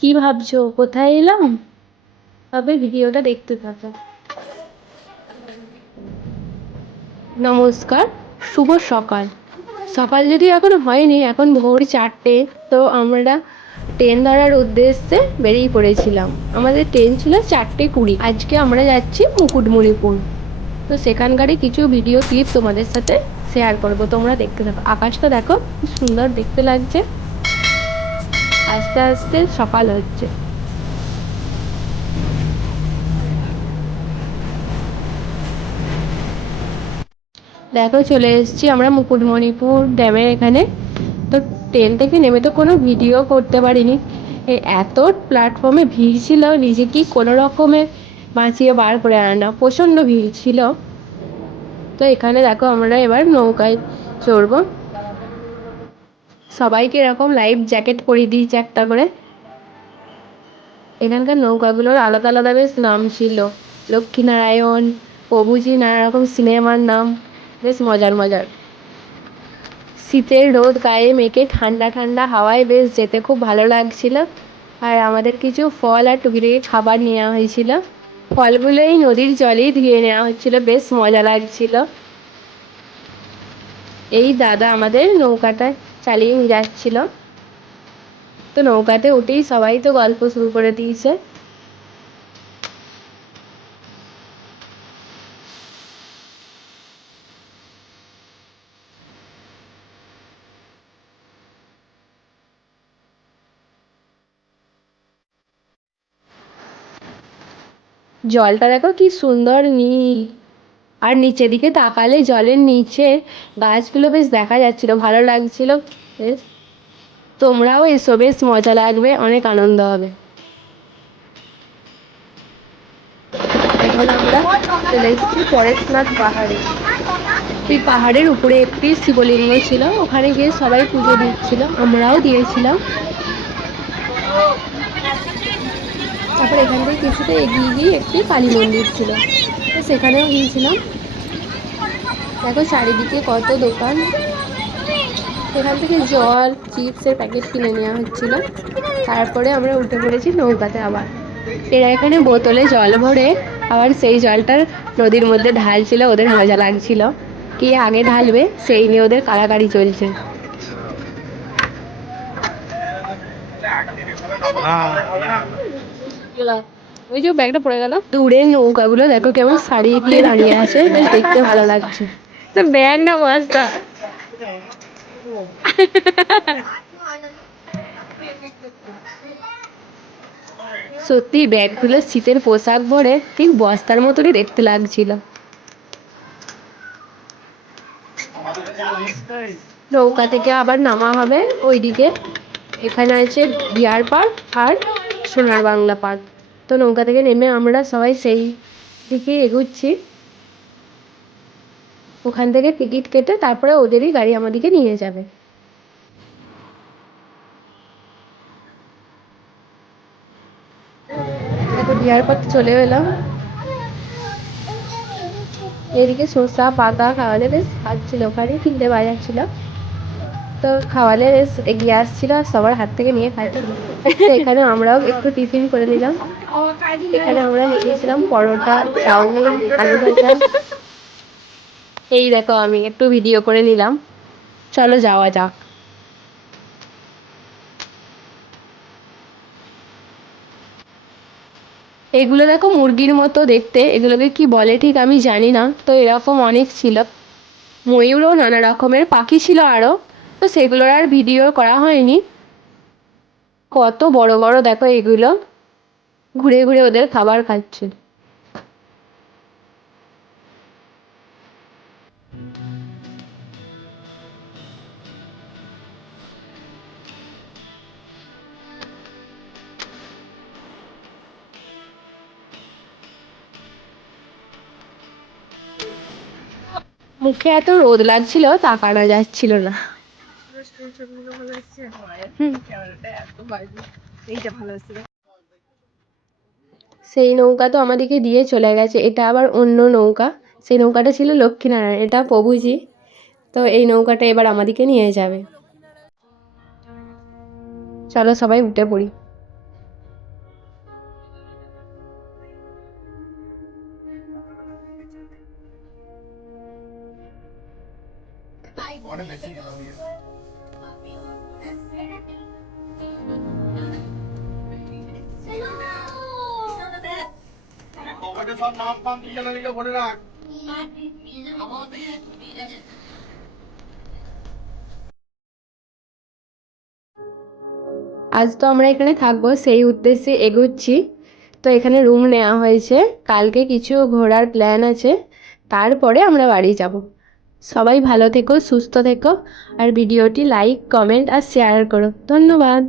কি ভাবছো কোথায় এলাম? তবে ভিডিওটা দেখতে থাকো। নমস্কার, শুভ সকাল। সকাল যদিও এখনো হয়নি, এখন ভোর 4টে। তো আমরা ট্রেন ধরার উদ্দেশ্যে বেরিয়ে পড়েছিলাম। আমাদের ট্রেন ছিল 4:20। আজকে আমরা যাচ্ছি মুকুটমণিপুর। তো সেখানকারই কিছু ভিডিও ক্লিপ তোমাদের সাথে শেয়ার করবো, তোমরা দেখতে থাকো। আকাশটা দেখো কি সুন্দর দেখতে লাগছে, আস্তে আস্তে সকাল হচ্ছে। দেখো চলে এসেছি আমরা মুকুটমণিপুর ড্যামের এখানে। তো ট্রেন থেকে নেমে তো কোনো ভিডিও করতে পারিনি, এত প্ল্যাটফর্মে ভিড় ছিল, নিজেকেই কোনো রকমে বাঁচিয়ে বার করে আনা, প্রচণ্ড ভিড় ছিল। তো এখানে দেখো আমরা এবার নৌকায় চড়বো। সবাইকে এরকম লাইফ জ্যাকেট পরিয়ে দিয়েছে একটা করে। এখানকার নৌকাগুলোর আলাদা আলাদা বেশ নাম ছিল, লক্ষ্মীনারায়ণ, প্রভুজি, নানা রকম সিনেমার নাম, বেশ মজার মজার। শীতের রোদ গায়ে মেখে ঠান্ডা ঠান্ডা হাওয়ায় বেশ যেতে খুব ভালো লাগছিল। আর আমাদের কিছু ফল আর টুকিটাকি খাবার নেওয়া হয়েছিল। ফলগুলো এই নদীর জলেই ধুয়ে নেওয়া হচ্ছিল, বেশ মজা লাগছিল। এই দাদা আমাদের নৌকাটা চালিয়ে নিয়ে যাচ্ছিল। তো নৌকাতে উঠেই সবাই তো গল্প শুরু করে দিয়েছে। জলটা দেখো কি সুন্দর নীল, আর নিচের দিকে তাকালে জলের নিচে গাছগুলো বেশ দেখা যাচ্ছিল, ভালো লাগছিল বেশ। তোমরাও এসো, বেশ মজা লাগবে, অনেক আনন্দ হবে। এখন আমরা চলে এসেছি পরেশনাথ পাহাড়ে। এই পাহাড়ের উপরে একটি শিবলিঙ্গ ছিল, ওখানে গিয়ে সবাই পুজো দিচ্ছিল, আমরাও দিয়েছিলাম। তারপর এখান থেকে কিছুটা এগিয়ে গিয়ে একটি কালী মন্দির ছিল, তো সেখানেও গিয়েছিলাম। দেখো চারিদিকে কত দোকান। এখান থেকে জল, চিপসের প্যাকেট কিনে নেওয়া হচ্ছিল। তারপরে আমরা উঠে পড়েছি নৌকাতে আবার। এরা এখানে বোতলে জল ভরে আবার সেই জলটার নদীর মধ্যে ঢালছিল, ওদের মজা লাগছিল। কে আগে ঢালবে সেই নিয়ে ওদের কাড়াকাড়ি চলছে। ওই যে ব্যাগটা পড়ে গেল। দূরের নৌকাগুলো দেখো কেমন সারিয়ে গিয়ে দাঁড়িয়ে আছে, বেশ দেখতে ভালো লাগছে। তো ব্যাগ না মাছটা সত্যি ব্যাগগুলো শীতের পোশাক ভরে ঠিক বস্তার মতনই দেখতে লাগছিল। নৌকা থেকে আবার নামা হবে ওইদিকে। এখানে আছে ডিয়ার পার্ক আর সোনার বাংলা পার্ক। তো নৌকা থেকে নেমে আমরা সবাই সেই দিকে এগুচ্ছি। ওখান থেকে টিকিট কেটে তারপরে ওদেরই গাড়ি আমাদেরকে নিয়ে যাবে। দেখো ডিয়ার পার্ক চলে এলাম। এদিকে শসা পাতা খাওয়ালে বেশ খাচ্ছিল, ওখানে কিনতে বাজাচ্ছিল। তো খাওয়ালে বেশ এগিয়ে আসছিল আর সবার হাত থেকে নিয়ে খাচ্ছিল। তো এখানে আমরাও একটু টিফিন করে নিলাম। এখানে আমরা নিয়েছিলাম পরোটা, চাউমিন, আলু ভাজা। এই দেখো আমি একটু ভিডিও করে নিলাম, চলো যাওয়া যাক। এগুলো দেখো মুরগির মতো দেখতে, এগুলোকে কি বলে ঠিক আমি জানি না। তো এরকম অনেক ছিল, ময়ূরও নানা রকমের পাখি ছিল আরও। তো সেগুলোর আর ভিডিও করা হয়নি। কত বড় বড় দেখো এগুলো, ঘুরে ঘুরে ওদের খাবার খাচ্ছে। মুখে এত রোদ লাগছিল তাকানো যাচ্ছিল না। সেই নৌকা তো আমাদেরকে দিয়ে চলে গেছে, এটা আবার অন্য নৌকা। সেই নৌকাটা ছিল লক্ষ্মীনারায়ণ, এটা প্রভুজি। তো এই নৌকাটা এবার আমাদেরকে নিয়ে যাবে। চলো সবাই উঠে পড়ি। সব নাম ফাম লিখে বলে রাখ। আজ তো আমরা এখানে থাকবো, সেই উদ্দেশ্যে এগোচ্ছি। তো এখানে রুম নেওয়া হয়েছে, কালকে কিছু ঘোরার প্ল্যান আছে, তারপরে আমরা বাড়ি যাব। সবাই ভালো থেকো, সুস্থ থেকো, আর ভিডিওটি লাইক, কমেন্ট আর শেয়ার করো। ধন্যবাদ।